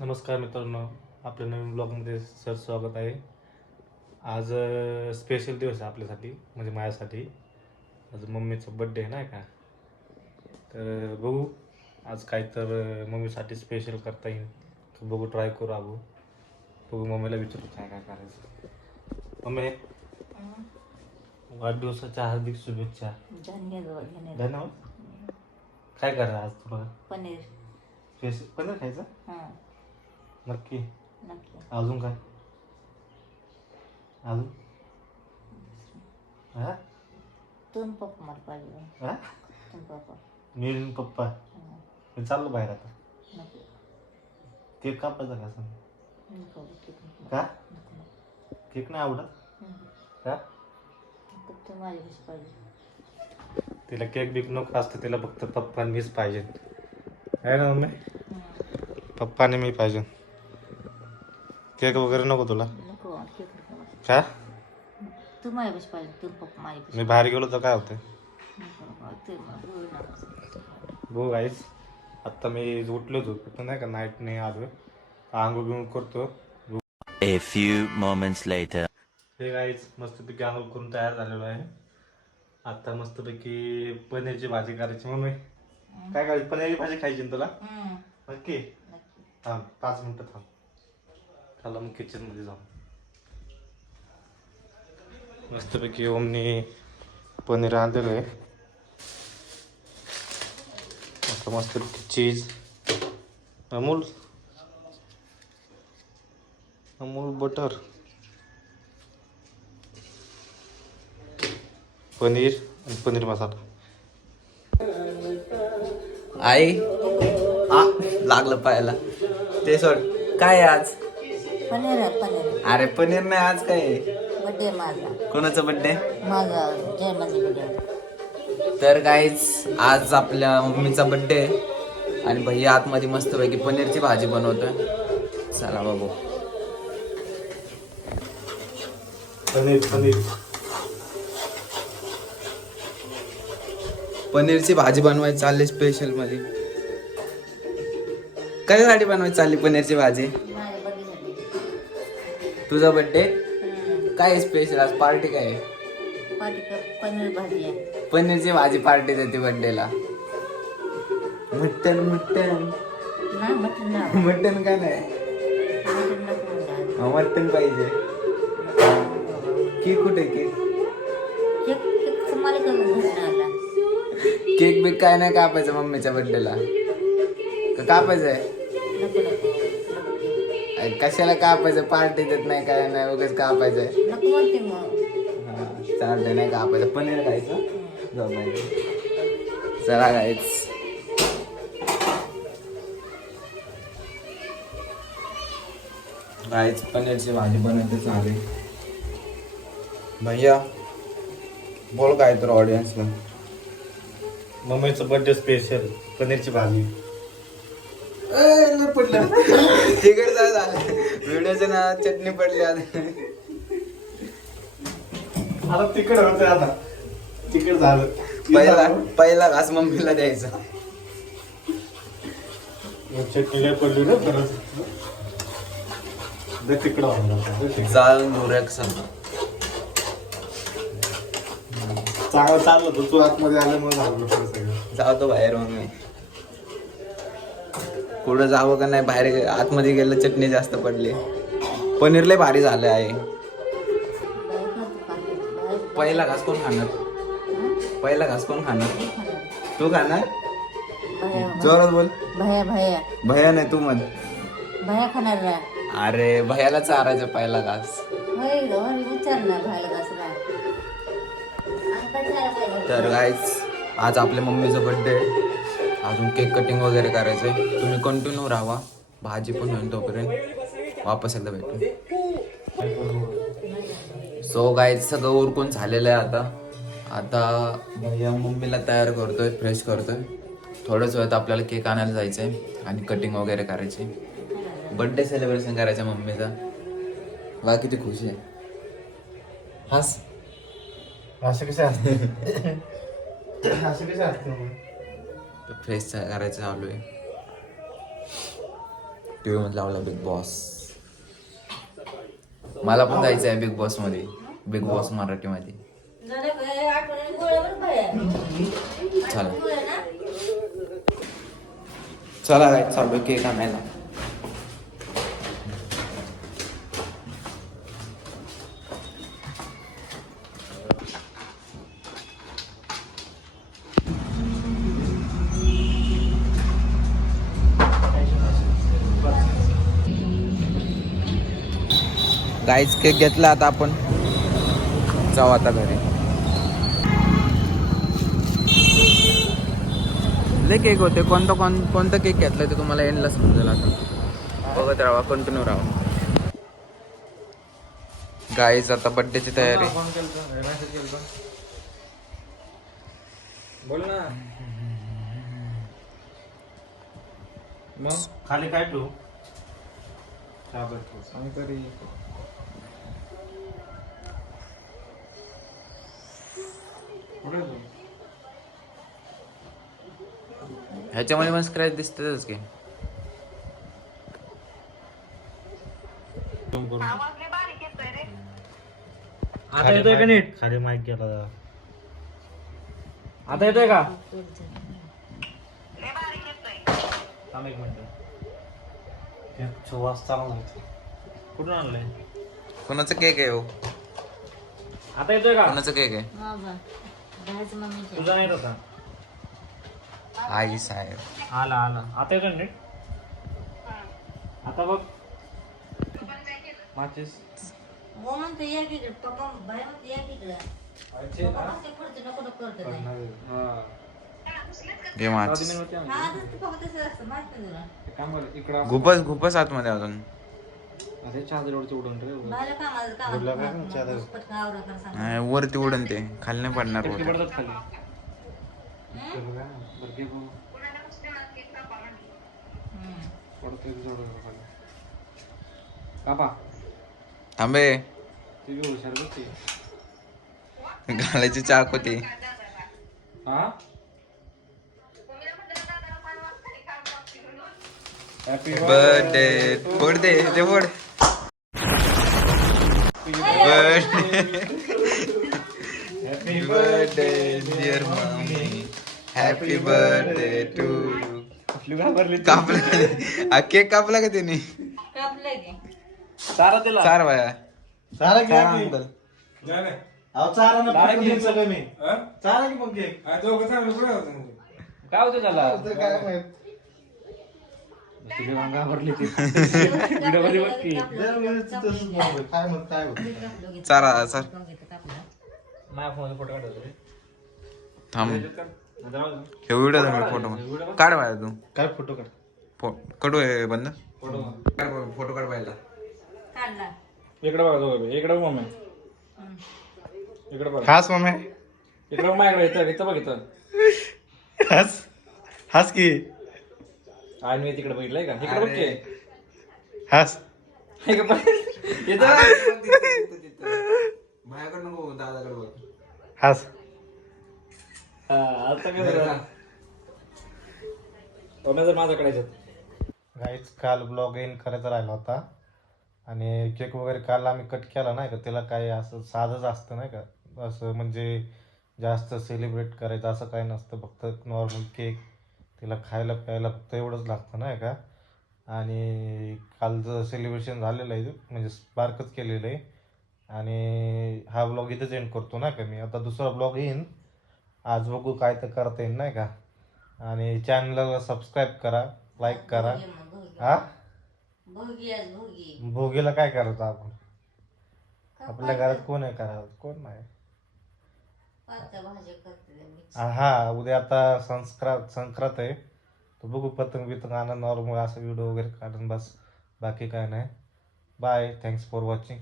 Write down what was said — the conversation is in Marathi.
नमस्कार मित्रांनो, आपल्या नवीन ब्लॉगमध्ये सर स्वागत आहे. आज स्पेशल दिवस आहे आपल्यासाठी, म्हणजे माझ्यासाठी. आज मम्मीचा बड्डे आहे नाही का, तर बघू आज काय तर मम्मीसाठी स्पेशल करता येईल तर बघू, ट्राय करू. बघू मम्मीला विचारू काय काय करायचं. मम्मी, वाढदिवसाच्या हार्दिक शुभेच्छा. धन्यवाद. धन्यवाद. काय करा आज तुम्हाला? पनीर. पनीर खायचं? हां, नक्की. नक्की. अजून काय? अजून हा दोन पप्पा मला पाहिजे. हा दोन पप्पा. मी आणि पप्पा हां, मी चाललो बाहेर आता. नको. केक कापायचा का सांग? नको, नको. का? नको. केक नाही आवडत का? फक्त माझ्यापाशी पाहिजे. तिला केक बिक नको असतं, तिला फक्त पप्पा आणि मीच पाहिजे आहे ना मम्मी? पप्पा आणि मी पाहिजे. केक वगैरे नको तुला नको केक नको. का? तू माझ्यापाशी पाहिजे. दोन पप्पा माझ्यापाशी. मी बाहेर गेलो तर काय होतं? नको, नको. ते मला गोड नकोच. बघू गाईज, आत्ता मी उठलो झोपेतून नाही का, नाईटने आलो. आंघोळ बिंघोळ करतो. A few moments later. हे गाईज मस्तपैकी आंघोळ करून तयार झालेलो आहे. आता मस्तपैकी पनीरची भाजी करायची. मम्मी काय करायची? पनीरची भाजी खायची ना तुला? नक्की. नक्की. थांब 5 मिनिटं थांब. चला मग किचनमध्ये जाऊ. मस्तपैकी ओमनी पनीर आणलेलं आहे. आता मस्तपैकी चीज, अमूल बटर, पनीर आणि पनीर मसाला. आई लागलं पाहायला. ते सोड, काय आहे आज? पनीर आहे, पनीर. अरे पनीर नाही, आज काय आहे? बड्डे माझा. कोणाचा बड्डे? माझा जयमाची बड्डे. तर गाईज आज आपल्या मम्मीचा बड्डे आणि भैया आतमध्ये मस्तपैकी पनीरची भाजी बनवतोय. चला बाबू. पनीर पनीरची भाजी बनवायची चालली स्पेशल मध्ये. कशासाठी बनवायची चालली पनीरची भाजी? माझ्या बड्डेसाठी. तुझा बड्डे? काय स्पेशल आज? पार्टी काय आहे? पार्टी कर. पनीर भाजी आहे. पनीरची भाजी पार्टी देते बड्डेला. मटन नाही मटण नाही. मटन का नाही? मटण नको मला. मटन पाहिजे. केक कुठे? केक केक मला करून घेऊन आला. केक बिक काय नाही कापायचं मम्मीच्या बड्डेला का? कापायचंय? नको नको. अरे कशाला कापायचं? पार्टी देत नाही काय नाही, उगाच कापायचंय. नको म्हणते मग. चालतंय, नाही कापायचं. पनीर खायचं जमायचं. चला गायच. गायच पनीरची भाजी बनवते चालेल. भैया बोल काय तर ऑडियन्सला. मम्मीचं बर्थडे स्पेशल पनीरची भाजी. पडलं तिकड झालं व्हिडिओचं ना, चटणी पडली आता. आता तिकड होत, आता तिकड झालं. पहिला घास मम्मीला द्यायचा. चटणी काय पडली ना परत. तिकडं जाळून धुऱ्याक सांग. चांगलं चाललं होतं, तू आतमध्ये आल्यामुळे झालं सगळं. जातो बाहेर मग मी. पुढं जावं का नाही, बाहेर आतमध्ये गेलं चटणी जास्त पडली. पनीर लय भारी झालं आहे. पहिला घास कोण खाणार? पहिला घास कोण खाणार? तू खाणार? जोरात बोल. भया भया भैया नाही तू म्हण. भया खाणार ना. अरे भैयाला चारायचं पहिला घास. विचारणार भायला कसला. तर गाईज आज आपल्या मम्मीचा बर्थडे. अजून केक कटिंग वगैरे करायचंय. तुम्ही कंटिन्यू राहा, भाजी पण होईल तोपर्यंत वापस एकदा भेटू. सो गाईज सगळं उरकून झालेलं आहे. आता भैया मम्मीला तयार करतोय, फ्रेश करतोय. थोड्याच वेळात आपल्याला केक आणायला जायचंय आणि कटिंग वगैरे करायची. बर्थडे सेलिब्रेशन करायचं मम्मीचा. वा किती खुशी आहे. हास. असं कसे असते? असं कसे असते? फ्रेश करायचं चालू आहे. टीव्ही मध्ये लावला बिग बॉस. मला पण जायचं आहे बिग बॉस मध्ये, बिग बॉस मराठीमध्ये. झालं काय आठवणी गोळ्यावर बाहेर चला गोळ्या ना चला काय चालू केक आणायला. गाईच केक घेतला, आता आपण जाऊ आता घरी. लय केक होते, कोणता केक घेतलाय ते तुम्हाला एंडला समजेल. आता बघत राहा, कंटिन्यू राहा. गाईज आता बर्थडेची तयारी. बोल ना मग खाली काय ठेवू? सांग तरी. ह्याच्यामध्ये पण स्क्रॅच दिसतातच की. आता येतोय का नीट? खाली माईक गेला. आता येतोय का? थांब एक मिनिट. वाज चांगला होता. कुठून आणलंय? कोणाचा केक आहे हो? आता येतोय का? कोणाचा केक आहे? माझा दहाच मम्मीचे तुझा नाही होता. आई साहेब आला आता येतोय नीट. आता बघ माचीस. हो म्हणते या तिकडे पप्पा बाहेर म्हणते या तिकडे पप्पा म्हणते पुढचे नको नको करते नाही घे माच. हा तसं पप्पा तसं असतं माहिती आहे तुला घुपस आतमध्ये अजून. बाहेर कामाला पटकन आवरा कर सांग नाही, वरती उडन ते खाली नाही पडणार वर. थांबे घालायची चाक होती. बर्थडे फोड दे ते फोड. Birthday dear mummy, happy birthday to you. कापला केक कापला का त्याने? कापलंय की चारा दिला. चार बाया चारा घ्या चार की. अंकल. अहो चारा ना पाठवून सगळं मी. चारा की मग केक. काय होतं त्याला? काय माहित. तुझे वांगा आवडले ते. व्हिडिओ मध्ये बघ की. काय मग काय होतं? चारा चार. माझ्या फोनमध्ये फोटो काढतो. थांब हे व्हिडिओ थांब फोटो काढ बाया तू. काय फोटो काढ. कडू आहे बंद. फोटो फोटो काढ बायला. काढला इकडे बघा दोघं. इकडे बघ मम्मी. इकडे बघ. हास मम्मी. इकडे बघ माझ्याकडे. इथं इथं बघ इथं. हास हास की. आणि मी तिकडे बघितलंय का? इकडे बघ की. हास. माझ्याकडे नको दादाकडे बघ. हास. आता काय माझ्याकडे गाईच काल ब्लॉग इन करायचा राहिला होता आणि केक वगैरे काल आम्ही कट केला नाही का. त्याला काय असं साधंच असतं नाही का. असं म्हणजे जास्त सेलिब्रेट करायचं असं काही नसतं. फक्त नॉर्मल केक तिला खायला प्यायला फक्त एवढंच लागतं नाही का. आणि कालचं सेलिब्रेशन झालेलं आहे म्हणजे बारकच केलेलं आहे. आणि हा ब्लॉग इथेच एंड करतो नाही का मी. आता दुसरा ब्लॉग येईन आज, बघू काय तर करता येईल नाही का. आणि चॅनलला सबस्क्राईब करा, लाईक करा. हा भोगी आज भोगी भोगीला काय करायचं आपण? आपल्या घरात कोण आहे करायला? कोण नाही. पाच भाज्या करते हा उद्या आता संक्रांत आहे. तर बघू पतंग बितंग आणा नॉर्मल असं व्हिडिओ वगैरे काढून बस. बाकी काय नाही. बाय. Thanks for watching.